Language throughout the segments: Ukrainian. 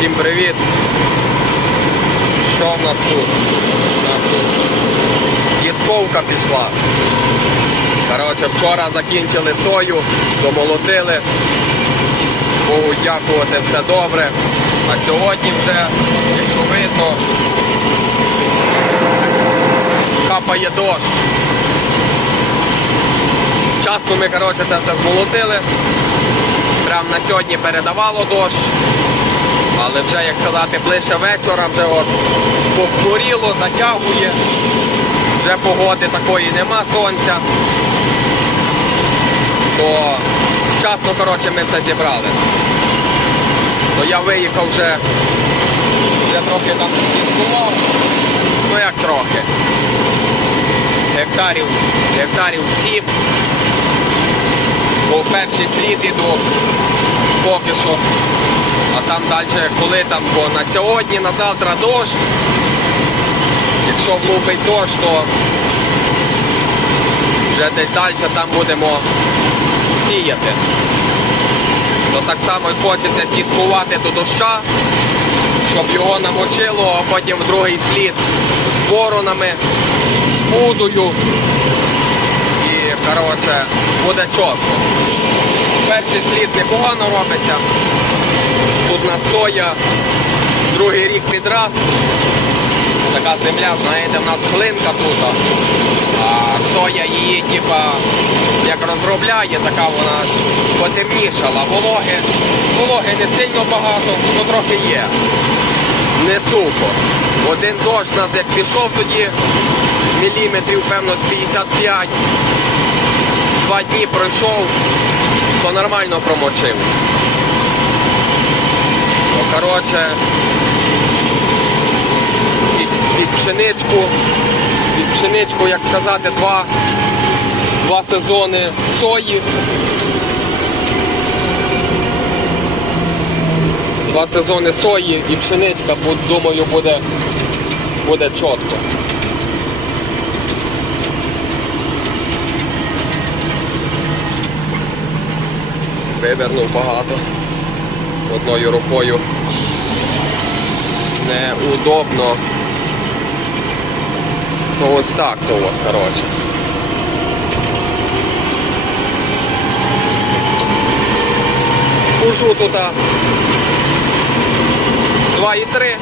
Всім привіт! Що в нас тут? У нас тут дісковка пішла. Коротше, вчора закінчили сою, домолотили. Богу дякувати, все добре. А сьогодні вже, якщо видно, капає дощ. Вчасно ми коротше, це все змолотили. Прямо на сьогодні передавало дощ. Але вже, як сказати, ближче вечора, вже от похмуріло, затягує. Вже погоди такої нема сонця. То вчасно, коротше, ми все зібрали. То я виїхав вже, вже трохи там дискував. Ну як трохи. Гектарів, гектарів сім. Бо в перший слід іду поки що. А там далі, коли там, бо на сьогодні, на завтра дощ. Якщо влупить дощ, то вже десь далі там будемо сіяти. То так само хочеться дискувати до доща, щоб його намочило, а потім в другий слід з боронами, з будою. Коротше, буде чітко. Перший слід непогано робиться. Тут у нас соя, другий рік підряд. Така земля, знаєте, в нас глинка тут. А соя її, типа, як розробляє, така вона ж потемнішала. Вологи, вологи не сильно багато, але трохи є. Не сухо. Один дощ нас як пішов тоді, міліметрів, певно, з 55. Два дні пройшов, то нормально промочив. Ну, коротше, під, під пшеничку, під пшеничку, як сказати, два, два сезони сої. Два сезони сої і пшеничка, думаю, буде, буде чітко. Вивернув багато одною рукою неудобно. То ось так то от, коротше. Хожу тут 2,3,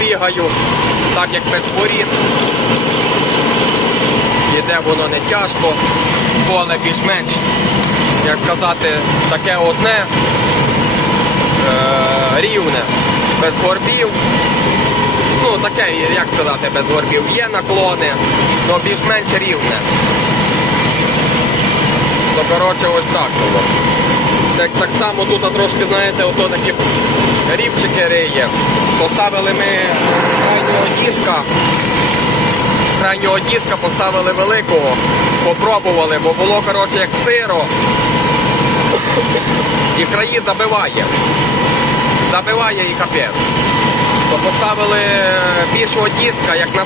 бігаю, так як без воріт. Іде воно не тяжко, поле більш-менш, як сказати, таке одне е, рівне, без горбів. Ну, таке, як сказати, без горбів. Є наклони, але більш-менш рівне. То, коротше, ось так. Так, так само тут трошки, знаєте, ото такі рівчики риє. Поставили ми крайнього диска. Крайнього диска поставили великого, попробували, бо було, коротше, як сиро. І краї забиває. Забиває і капець. То поставили більшого диска, як на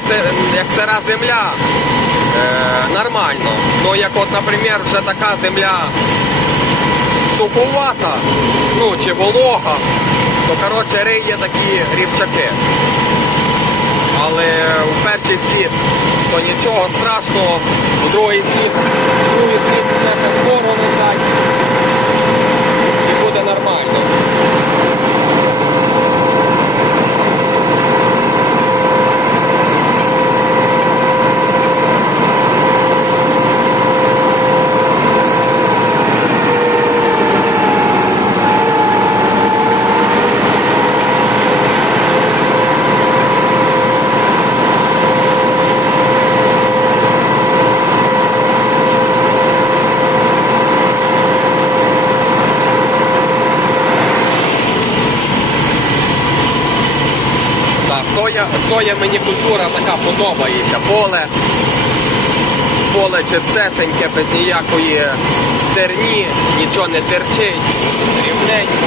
як сира земля. Е, нормально. Ну як от, наприклад, вже така земля суховата, ну чи волога, то коротше риє такі рівчаки. Але у перший слід то нічого страшного, у другий слід, в другий слід вже вгору летать І буде нормально. Так, соя, мені культура така подобається. Поле, поле чистесеньке, без ніякої стерні, нічого не терчить, рівненько.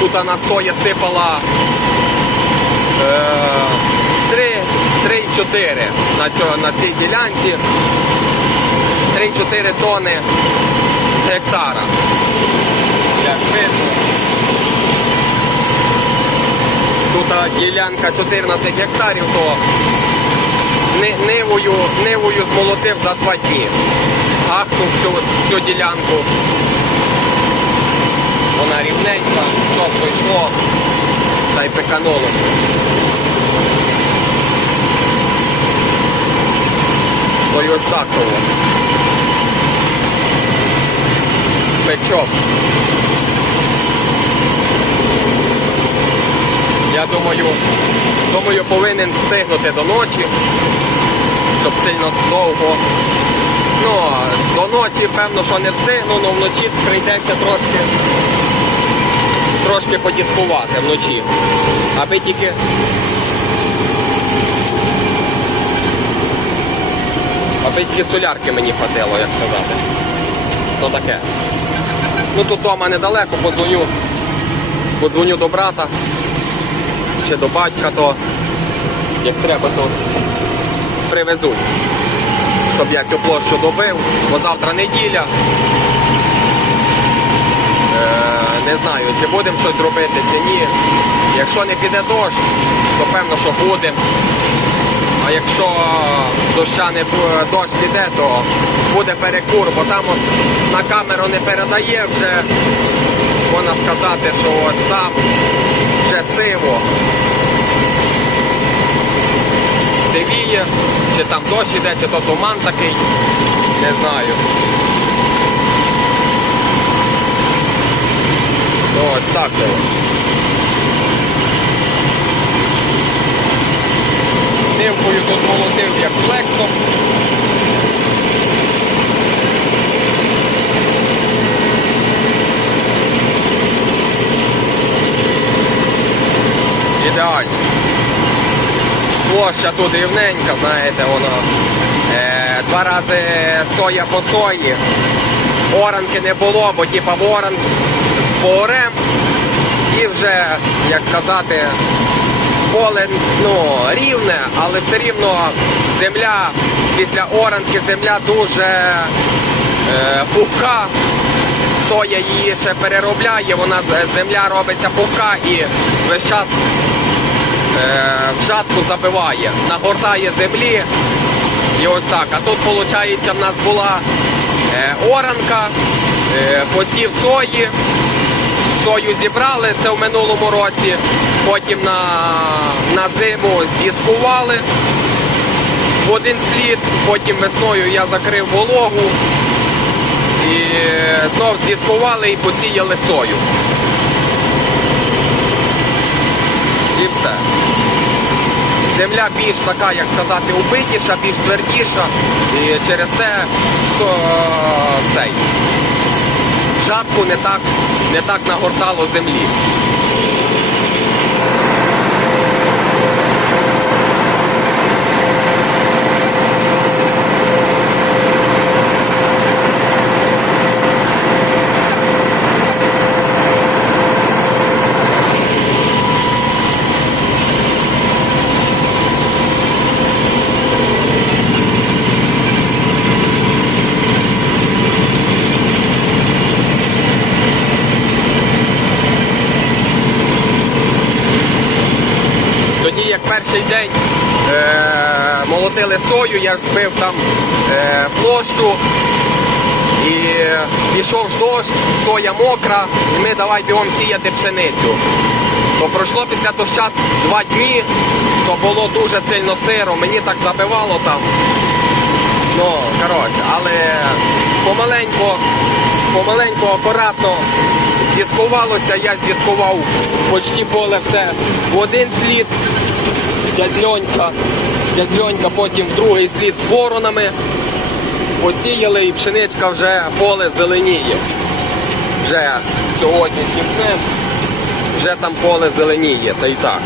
Тут вона соя сипала е, 3-4 на, на цій ділянці. 3-4 тони гектара. Як видно. Ділянка 14 гектарів, то нивою, нивою змолотив за два дні. Ахнув всю, всю ділянку. Вона рівненька, чітко йшло, та й ось так того. Печок. Я думаю, думаю, повинен встигнути до ночі, щоб сильно довго. Ну, до ночі, певно, що не встигну, але вночі прийдеться трошки, трошки подіскувати вночі. Аби тільки. Аби тільки солярки мені хватило, як сказати. То таке. Ну тут вдома недалеко, подзвоню. Подзвоню до брата чи до батька, то як треба, то привезуть. Щоб я цю площу добив, бо завтра неділя. Е, не знаю, чи будемо щось робити, чи ні. Якщо не піде дощ, то певно, що будемо. А якщо доща не дощ піде, то буде перекур, бо там от на камеру не передає вже, можна сказати, що ось там вже сиво. Сивіє, чи там дощ іде, чи то туман такий, не знаю. Ну, ось так. то. Нивкою тут молотив як флексом. Ідеально. Площа тут рівненька, знаєте, воно. Е, два рази соя по сої. Оранки не було, бо типа ворон з борем. І вже, як сказати, поле ну, рівне, але все рівно земля після оранки земля дуже е, пухка. Соя її ще переробляє, вона земля робиться пухка і весь час е, в жатку забиває, нагортає землі. І ось так. А тут, виходить, в нас була е, оранка, е, посів сої, сою зібрали, це в минулому році. Потім на, на зиму здіскували в один слід, потім весною я закрив вологу і знов зіскували і посіяли сою. І все. Земля більш така, як сказати, убитіша, більш твердіша. І через це то, цей, жатку не так, не так нагортало землі. Тоді як перший день е, молотили сою, я ж збив там е, площу і пішов дощ, соя мокра, і ми давай бігом сіяти пшеницю. То пройшло після доща два дні, то було дуже сильно сиро, мені так забивало там. Ну, коротше, але помаленько, помаленько, акуратно здіскувалося, я здіскував почти поле все в один слід, дядь Льонька потім другий слід з воронами. Посіяли і пшеничка вже поле зеленіє. Вже сьогоднішнім днем вже там поле зеленіє, та й так.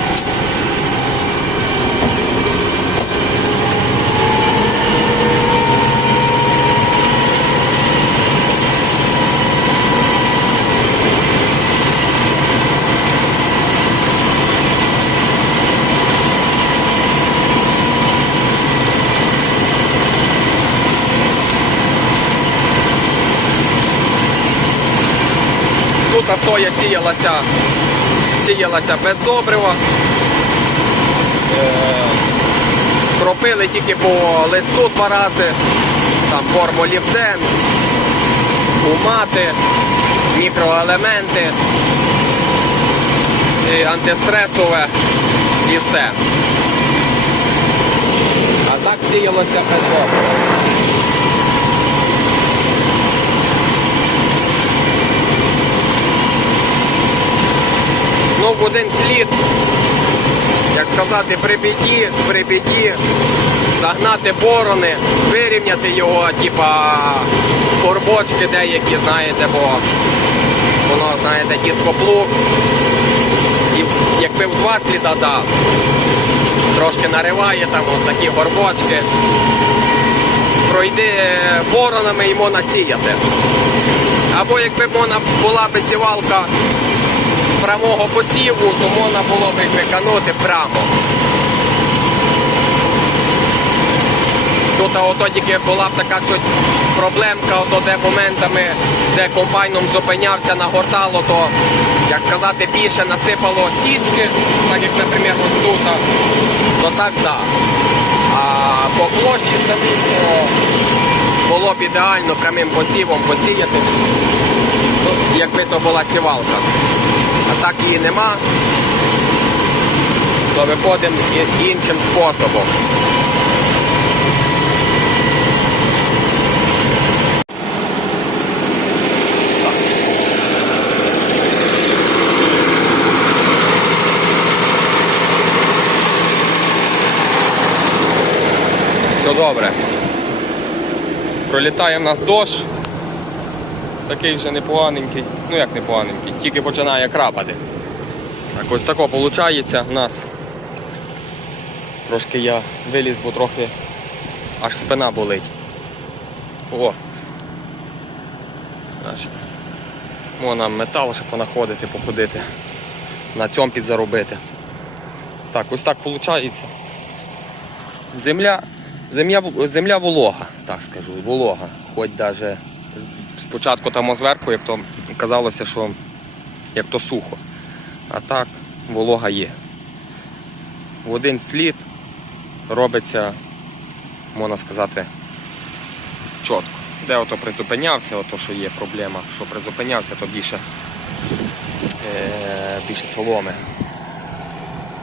Тут соя сіялася, сіялася без добрива. Кропили тільки по листу два рази, там формоліптен, умати, мікроелементи, і антистресове і все. А так сіялося без добре. Ну, в один слід, як сказати, при біді, при біді, загнати борони, вирівняти його, типа горбочки деякі, знаєте, бо воно, знаєте, тіскоплуг. І якби в два сліда дав, трошки нариває там от такі горбочки. Пройди е, боронами йому насіяти. Або якби можна була би сівалка прямого посіву, то можна було їх прямо. Тут ото тільки була б така щось проблемка, ото де моментами, де комбайном зупинявся, нагортало, то, як сказати, більше насипало січки, так як, наприклад, ось тут, то так да. А по площі самі то було б ідеально прямим посівом посіяти, ну, якби то була сівалка. А так її нема, то виходимо іншим способом. Все добре. Пролітає в нас дощ. Такий вже непоганенький. Ну як непоганенький, тільки починає крапати. Так ось тако виходить у нас. Трошки я виліз, бо трохи аж спина болить. О. Значить, можна метал ще понаходити, походити. На цьому підзаробити. Так, ось так виходить. Земля, земля, земля волога, так скажу, волога. Хоч навіть спочатку там зверху, як то казалося, що як то сухо. А так, волога є. В один слід робиться, можна сказати, чітко. Де ото призупинявся, ото що є проблема, що призупинявся, то більше, е, більше соломи.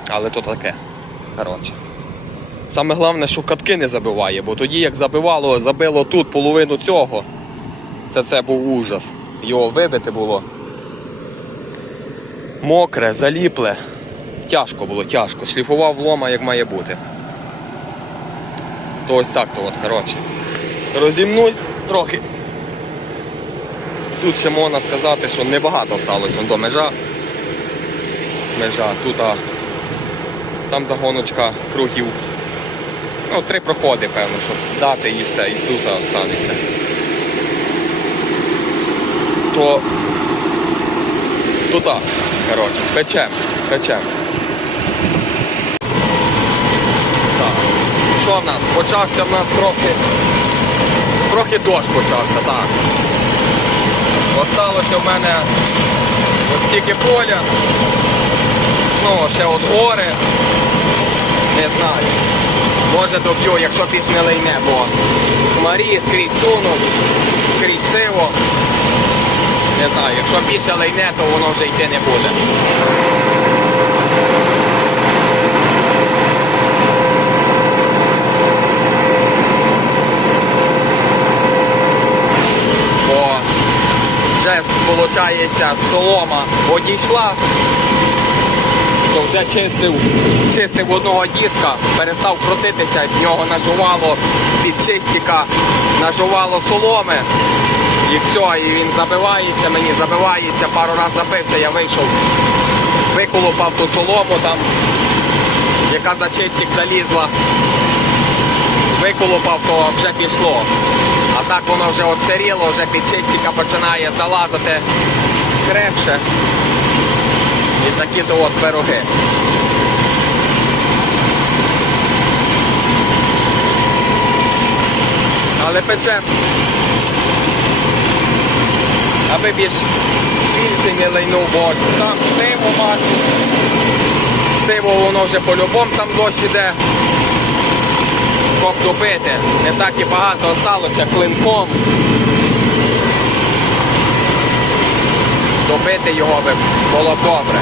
Але то таке. Коротше. Саме головне, що катки не забиває, бо тоді, як забивало, забило тут половину цього, це це був ужас. Його вибити було. Мокре, заліпле. Тяжко було, тяжко. Шліфував влома, як має бути. То ось так то от, коротше. Розімнусь трохи. Тут ще можна сказати, що небагато сталося до межа. Межа. Тут а, там загоночка кругів. Ну, три проходи, певно, щоб дати і все, і тут останеться. То так, коротше, печем, печем. Так. Що в нас? Почався в нас трохи. Трохи дощ почався, так. Осталося в мене ось тільки поля. Ну, ще от гори. Не знаю. Може доб'ю, якщо пісне лейне, бо хмарі скрізь сунуть, скрізь сиво. Не знаю, якщо більше лейне, то воно вже йти не буде. Бо вже, виходить, солома одійшла, то вже чистив, чистив одного диска, перестав крутитися, в нього нажувало від чистика, нажувало соломи. І все, і він забивається, мені забивається, пару разів забився, я вийшов, виколупав ту солому там, яка за чистик залізла, виколупав, то вже пішло. А так воно вже отсиріло, вже під чистика починає залазити крепше. І такі то от пироги. Але печем. Аби більш більше не лайнув, бо там сиво бачу. сиво воно вже по-любому там дощ іде. Щоб добити. Не так і багато осталося клинком. Добити його би було добре.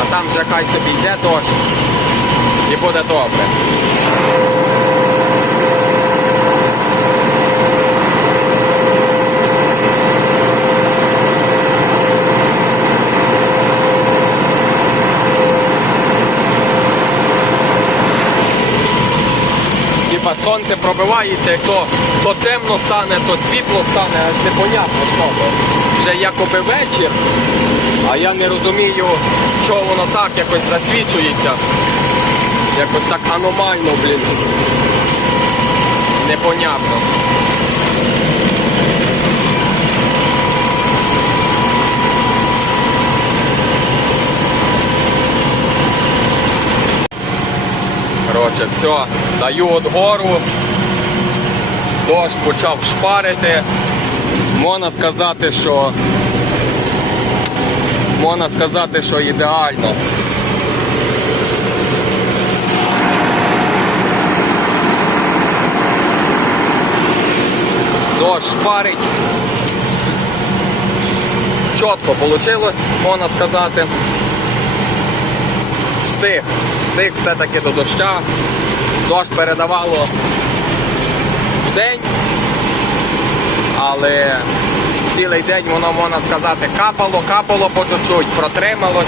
А там вже хай собі йде дощ і буде добре. Типа сонце пробивається, то, то темно стане, то світло стане, аж непонятно що. Вже якоби вечір, а я не розумію, що воно так якось засвічується. Якось так аномально, блін. Непонятно. Коротше, все, даю от гору. Дощ почав шпарити. Можна сказати, що можна сказати, що ідеально. Дощ шпарить. Чітко вийшло, можна сказати. Встиг. Встиг все-таки до доща. Дощ передавало в день, але цілий день воно, можна сказати, капало, капало по чуть-чуть, протрималось.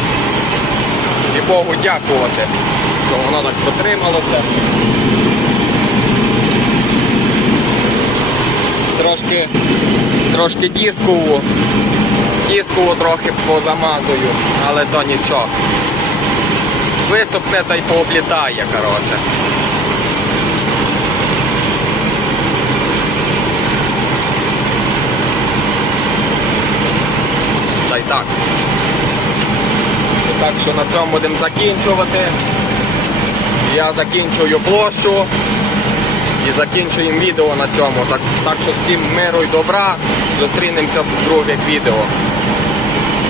І Богу дякувати, що воно так протрималося. Трошки, трошки дискову, дискову трохи позамазую, але то нічого. Висохне та й пооблітає, коротше. Та й так. Так що на цьому будемо закінчувати. Я закінчую площу і закінчуємо відео на цьому. Так, так що всім миру і добра. Зустрінемося в других відео.